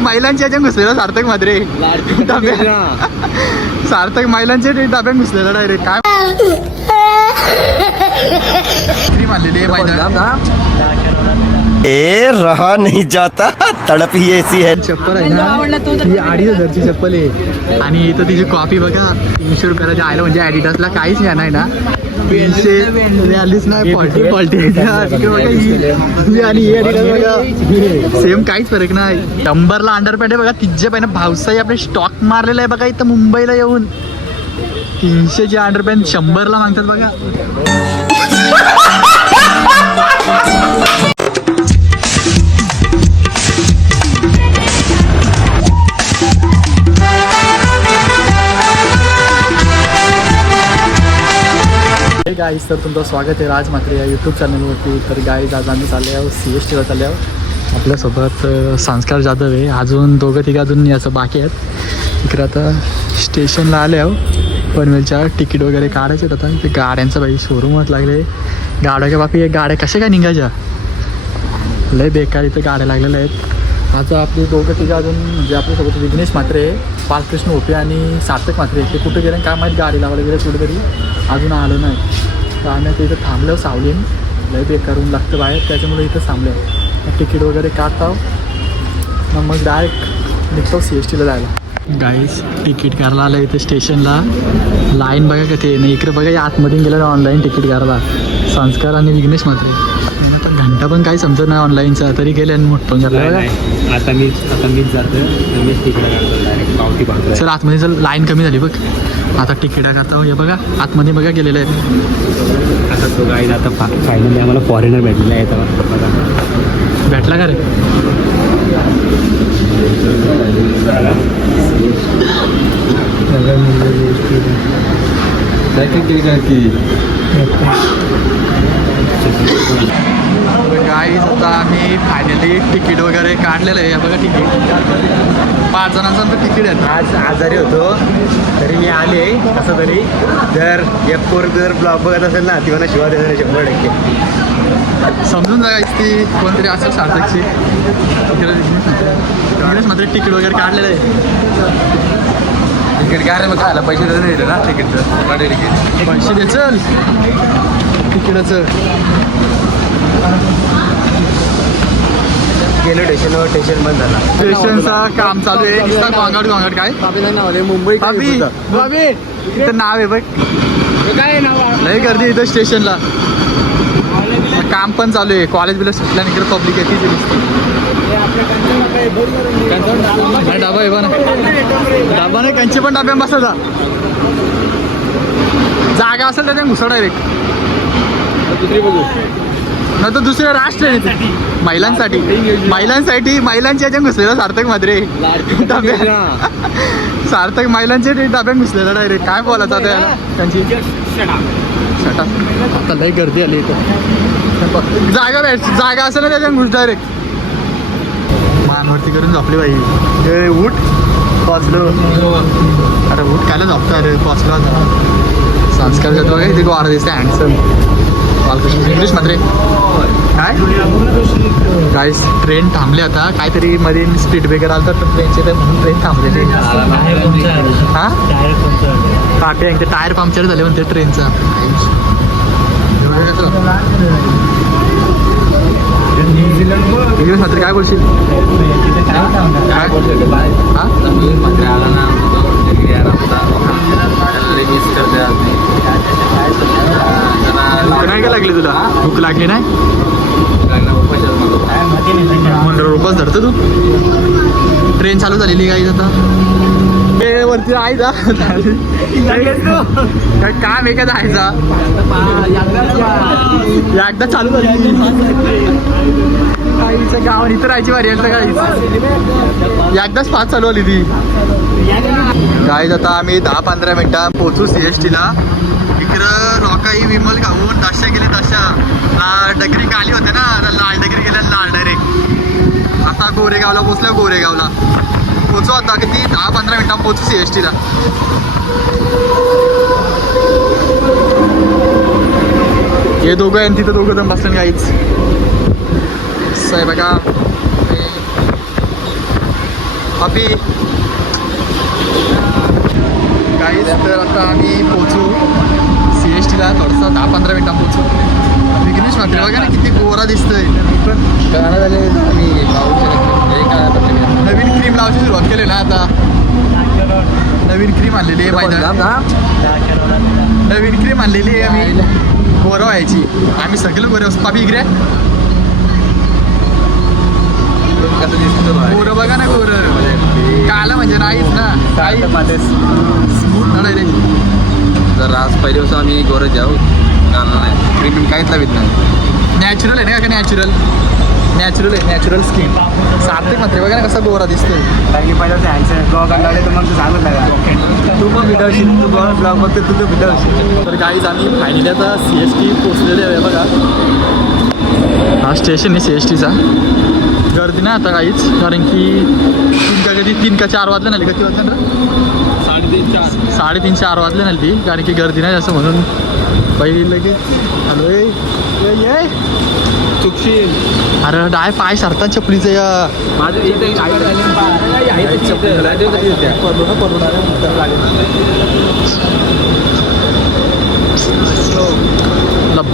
महिलांच्या याच्या घुसलेला सार्थक मात्रे सार्थक महिलांच्या डब्यात घुसलेला डायरेक्ट काय मानलेली ए रहा नहीं जाता तड़प ही ऐसी है. चप्पल आहे ना ही 2,500ची चप्पल आहे आणि इथं तिची कॉपी बघा 300 रुपयाला आयला म्हणजे ॲडिडासला काहीच नाही ना 342 नाही 40 आणि सेम काहीच फरक नाही. 100ला अंडरपॅन्ट आहे बघा तिच्या पहिला भावसाई आपले स्टॉक मारलेला आहे बघा इथं मुंबईला येऊन 300ची अंडरपॅन्ट 100ला मागतात बघा. गाईज तर तुमचं स्वागत आहे राज म्हात्रे या यूट्यूब चॅनलवरती. तर गाईज आज आम्ही चालले आहोत CSTला चालले आहोत. आपल्यासोबत संस्कार जाधव आहे, अजून दोघं तिघं अजून याचं बाकी आहेत. इकडे आता स्टेशनला आले आहो पनवेलच्या तिकीट वगैरे काढायचे आहेत. आता ते गाड्यांचं बाई शोरूमच लागले गाड्या का बापी गाड्या कशा काय निघायच्या लय बेकार इथं गाड्या लागलेल्या आहेत. आता आपले दोघं तिघं अजून म्हणजे आपल्यासोबत विघ्नेश म्हात्रे बालकृष्ण ओपे आणि सार्थक म्हात्रे ते कुठे गेले काय माहीत गाडी लावायला गेले कुठेतरी अजून आलं नाही. तर आम्ही आता इथं थांबलो सावलीन लय बेकारून लागतं बाहेर त्याच्यामुळे इथं थांबलो. तिकीट वगैरे काढतो मग डायरेक्ट निघतो CSTला जायला. गाईस तिकीट करायला आलं इथं स्टेशनला लाईन बघा का ते नाही इकडे बघा या आतमध्ये गेलं ऑनलाईन तिकीट करायला संस्कार आणि विघ्नेश म्हात्रे. आता घंटा पण काही समजत नाही ऑनलाईनचा तरी गेले आणि मोठ पण झालं. आता मीच जातो मीच तिकीट काढतो डायरेक्ट पावती पाहतो. सर आतमध्ये जर लाईन कमी झाली बघ आता तिकीटा करता हे बघा आतमध्ये बघा गेलेलं आहे. आता तो गाईड आता फायनली आम्हाला फॉरेनर भेटलेला आहे बघा. भेटला का रे गाईज आता आम्ही फायनली तिकीट वगैरे काढलेलं आहे. बघा तिकीट 5 जणांचं तर तिकीट आहे. आज आजारी होतो तरी मी आले कसं तरी जर F4 जर ब्लॉग बघत असेल ना ती मला शिवा देणार 100%. समजून जायची ती कोणतरी असेल सार्थकची विघ्नेश मात्र तिकीट वगैरे काढलेलं आहे. तिकीट काय रे मग खायला पैसे देत नाही ना तिकीटचं पैसे दे चल तिकिटाचं गेलो स्टेशनवर स्टेशन बंद झाला. स्टेशनचं काम चालू आहे नुसता गोंगाट काय मुंबई बाबी इथं नाव आहे बघ काय नाव लय गर्दी इथं स्टेशनला काम पण चालू आहे. कॉलेज बिलेज सुटल्यानंतर पब्लिक येते डाबा आहे पण डाबा नाही त्यांचे पण डाब्या बसता जागा असेल तर त्या घुसा डायरेक्ट नाही तर दुसऱ्या राष्ट्र आहे महिलांच्या याच्या घुसलेला सार्थक मात्रे डब्या सार्थक महिलांच्या डब्यात घुसलेला डायरेक्ट काय बोलायचं आता याला त्यांची छटा आता लई गर्दी आली इथं जागा असेल ना त्याच्या घुस डायरेक्ट मानवरती करून झोपली बाई. उठ पोचलो अरे उठ कायला झोपतो अरे पोचलो आता. संस्कार जातो बघा इथे वारा दिसते हँडसम बालकृष्ण इंग्लिश मात्रे काय गाईस ट्रेन थांबले आता काहीतरी मध्ये स्पीड ब्रेकर आलं तर ट्रेनचे तर म्हणून ट्रेन थांबलेली. हां पाटे ते टायर पंक्चर झाले म्हणते ट्रेनचा. इंग्लिश मात्र काय बोलशील नाही का लागली तुला भूक लागली नाही म्हणलं रुपयाच धरतो तू. ट्रेन चालू झालेली काही आता वरती आहे जा काय काम आहे का जायचा एकदा चालू झाली काहीचं गावात इथं राहायची वारी काही एकदाच फास्ट चालू आली ती. गाईज आता आम्ही 10-15 मिनिटात पोहोचू CSTला. इकडं रॉकाई विमल गावून दशा गेले तशा लाल डगरी आली होते ना लाल डगरी गेल्या लाल डायरेक्ट. आता गोरेगावला पोचल्या गोरेगावला पोचू आता किती 10-15 मिनिटात पोचू CSTला. हे दोघं आणि तिथं दोघं जण बसतात काहीच साहेब बघा अभि काही तर आता आम्ही पोचू CSTला थोडंसं 10-15 मिनिटां पोचू. विघ्नेश मात्र बघा ना किती गोरा दिसतोय. गाणं झाले आम्ही नवीन क्रीम लावायची सुरुवात केली ना आता. नवीन क्रीम आणलेली आहे नवीन क्रीम आणलेली आहे आम्ही गोरा व्हायची. आम्ही सगळे गोरे असतो. पापी इकडे गोरं बघा ना गोरं काला म्हणजे नाहीच ना काही स्मूथ नळ रे. तर आज पहिल्यापासून आम्ही गोरज जाऊ गाणं नाही क्रीम काहीच लावित नाही. नॅचरल आहे ना का नॅचरल आहे नॅचरल स्किन. सार्थक मात्र बघा ना कसा गोरा दिसतोय. कारण की पहिल्यापासून हँडसेट ब्लॉग आणला तर मग तू सांगत नाही तू पण भिटावशील तू ब्लॉग बघते तू तर भिटावशील. तर गाईज आम्ही फायनली आता CST पोचलेले आहे बघा. हा स्टेशन आहे CSTचा. गर्दी नाही आता काहीच कारण की 3 का 4 वाजले नाही. किती वाजले ना 3:30-4 वाजले नाही ती कारण की गर्दी नाही असं म्हणून पहिले लगेच हॅलो ये चुकशील अरे डाय पाय सारतात चपलीचं या माझं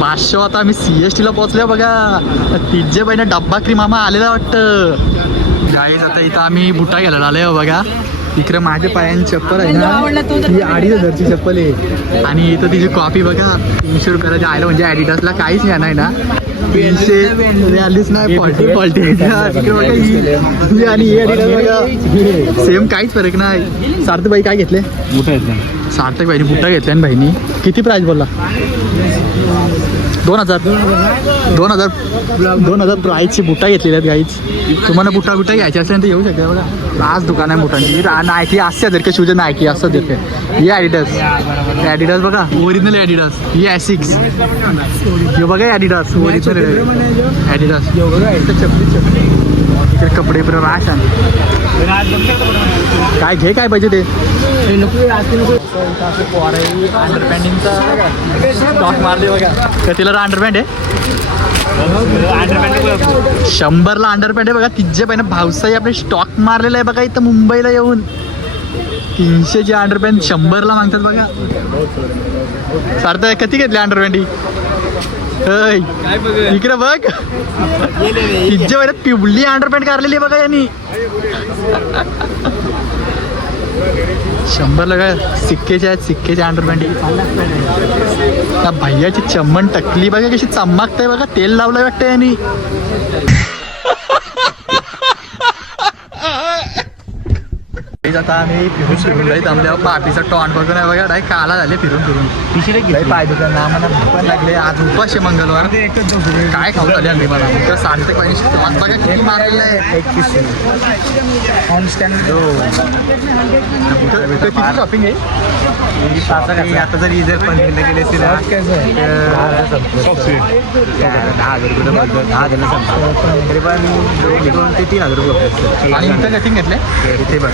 बादशाह आता आम्ही CSTला पोहोचल्या बघा. तिजे पहिला डब्बा क्रीम मामा आलेला वाटतं. गाईज आता इथं आम्ही बुटा घ्यायला आले बघा. इकडे माझ्या पायांची चप्पल आहे ना ही 2,500ची चप्पल आहे आणि इथं तिची कॉपी बघा 300 रुपयाला आलं म्हणजे ॲडिडासला काहीच नाही ना 300 आलीच नाही पॉल्टी तिकडे बघा ही आणि ही ॲडिडास बघा सेम काहीच फरक नाही. सार्थक बाई काय घेतले मोठं येत सार्थक बाईने बुट्टा घेतल्या आणि बाईनी किती प्राईस बोलला 2,000 प्राईजची बुट्टा घेतलेल्या आहेत गाईच. तुम्हाला बुट्टा घ्यायचे असेल तर येऊ शकता बघा. लास्ट दुकान आहे बुटांची. नायकी असते जर का शूज नायकी असं देते. ही ॲडिडास बघा ओरिजिनल ॲडिडास. ही ॲसिक्स हे बघा ॲडिडास ओरिजिनल ॲडिडास. चपली इकडे कपडे पर राश काय घे काय पाहिजे ते अंडरपॅन्टिंगचा स्टॉक मारले बघा. का तिला अंडरपॅन्ट आहे 100ला अंडरपॅन्ट आहे बघा. तिचे पहिला भावसाई आपले स्टॉक मारलेला आहे बघा इथं मुंबईला येऊन. 300ची अंडरपॅन्ट 100ला मागतात बघा. सार्थक किती घेतले अंडरपॅन्ट इकडे बघ तिच्या वेळेत पिवली अंडरपॅन्ट काढलेली बघा यांनी 100ला काय सिक्केचे आहेत. सिक्केचे अंडरपॅन्ट भैयाची चम्मन टकली बघा कशी चमकताय बघा. तेल लावलंय वाटतं यांनी. आता आम्ही फिरून जाईल थांबल्यावर पापीचा टॉन बघून आहे बघा डायरेक्ट काला झाले फिरून पाय दुकान आम्हाला पण लागले. आज उपास आहे मंगळवार काय खाऊ झाले आम्ही मला तर सार्थक पाहिजे बघा किती मारलेलं आहे. किती शॉपिंग आहे आता जर इजर पण गेले असतील 10,000 रुपये 10,000 संपतात तरी पण 2 ते 3,000 रुपये. आणि इथं कटिंग घेतले इथे बघ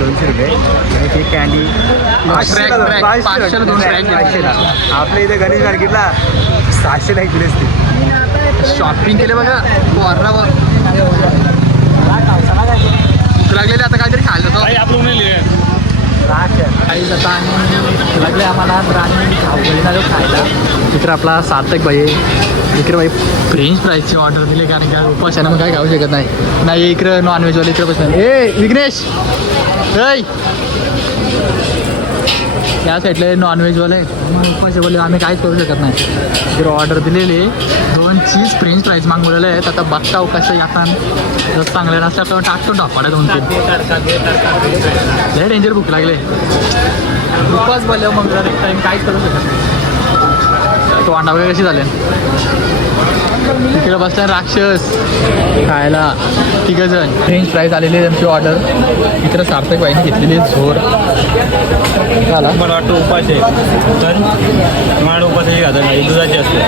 200 रुपये आणि ती कॅन्डी 500ला 2 आपल्या इथे गणेश मार्केटला 700ला ऐकली असते. शॉपिंग केले बघा पोरावर भूक लागलेली आता काहीतरी खायला जातो. काही आता आम्ही लागले आम्हाला तर आम्ही खाऊ झालो खायला. इकडे आपला सार्थक बाई इकडे बाई फ्रेंच फ्राईजची ऑर्डर दिली कारण का उपासाने मग काय खाऊ शकत नाही. इकडं नॉनव्हेजवाले इकडे बसणार. विघ्नेश या साईडला नॉनव्हेजवाले उपाशी बोलले आम्ही काहीच करू शकत नाही. इकडे ऑर्डर दिलेली 2 चीज फ्रेंच फ्राईज मागवलेले आहेत. आता बघता कसं आता जर चांगले नसल्या तर टाकतो ढापाड्या 2-3 लय डेंजर भूक लागले. उपास बोलले मग एक टाईम काहीच करू शकत नाही. तो अंडा वगैरे कशी झाले तिकडे बसल्या राक्षस खायला 3 जण फ्रेंच फ्राईज आलेले त्यांची ऑर्डर. इकडे सार्थक बाईने घेतलेली झोर झाला. मला वाटतं उपास आहे तर मला उपासाची घातक नाही दुधाची असते.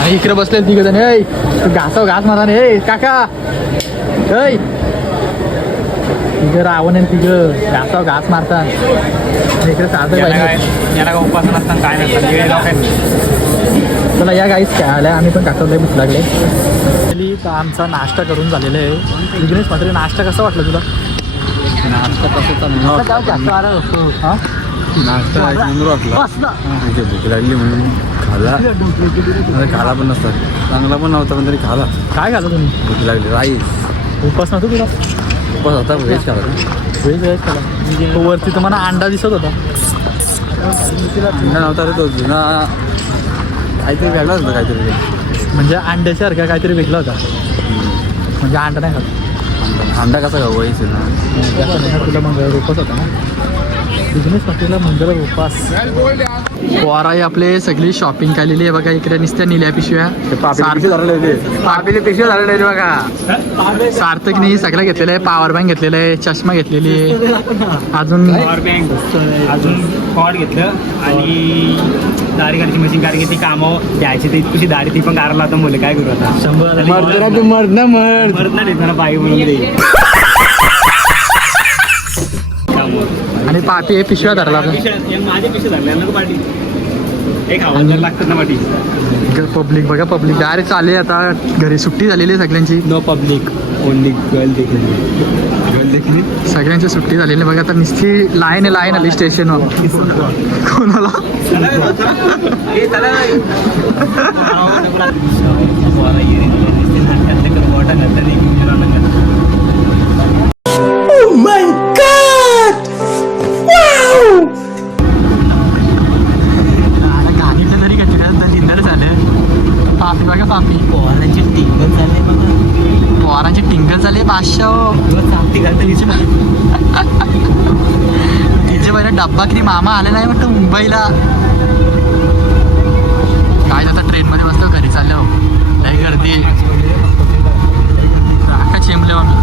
आणि इकडे बसले 3 जण. घासाव घास मारा हे काका तिघं रावण आहे. तिघं घासाव घास मारतात. इकडे सार्थक बाई याला उपास नसताना काय नसतं चला या गाईस खेळायला आम्ही पण काकवलंय भूक लागले. आमचा नाश्ता करून झालेला आहे. विघ्नेश मात्र नाश्ता कसा वाटला तुला? नाश्ता कसा हां नाश्ता एक नंबर वाटला. भूक लागली म्हणून खाला. खाला पण नसता, चांगला पण नव्हता पण तरी खाला. काय खाल्लं तुम्ही? भूक लागली. राईस उपास नव्हतं तुला? उपास होता, व्हेज खाला. व्हेज खाला. वरती तुम्हाला अंडा दिसत होता. अंडा नव्हता रे तो जुना, काहीतरी वेगळा होता काहीतरी. म्हणजे अंड्यासारखा काहीतरी वेगळा होता. म्हणजे अंडा नाही खात. अंडा कसा खाऊ व्हेज ना. तुला मंगळवार उपास होता ना? बिझनेस पाटीलला मंगळवार उपास. पोराई आपले सगळी शॉपिंग केलेली आहे बघा. इकडे नुसत्या निल्या पिशव्या. पापीले पिशवे झालेले आहेत बघा. सार्थकने सगळं घेतलेलं आहे. पॉवर बँक घेतलेलं आहे, चष्मा घेतलेली आहे, अजून पॉवर बँक, अजून कॉड घेतलं आणि दाढी करायची मशीन, कारण की ती कामं द्यायची ती तुझी दाढी ती पण काढला होता. मुलं काय करू आता? मर्द ना देताना बाई म्हणून दे. आणि पाटी हे पिशव्या धरला आपण. माझे पिशे धरले ना पाठी. एक आवाज लागतात ना पाठी. पब्लिक बघा, पब्लिक अरे चालले आता घरी. सुट्टी झालेली आहे सगळ्यांची. नो पब्लिक, ओनली गर्ल देखील. सगळ्यांची सुट्टी झालेली आहे बघा. आता नुसती लाईन आली स्टेशनवर. कोणाला? गाडीला जरी घेतलं तर जिंदर झालं. पापी बघा, पापी. पोरांची टिंगल झाले बघा. पोरांची टिंगल झाली 500. तिचे बरं डब्बा की मामा आलेला आहे वाटतं मुंबईला. काय आता ट्रेनमध्ये बसलो, घरी चाललो. लई गर्दी अख्खा चेंबले आम्ही.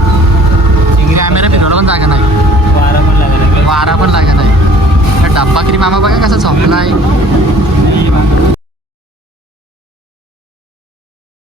कॅमेरा फिरवला पण जागा नाही, वारा पण लागा नाही. डब्बा की मामा बघा कसा झोपला आहे.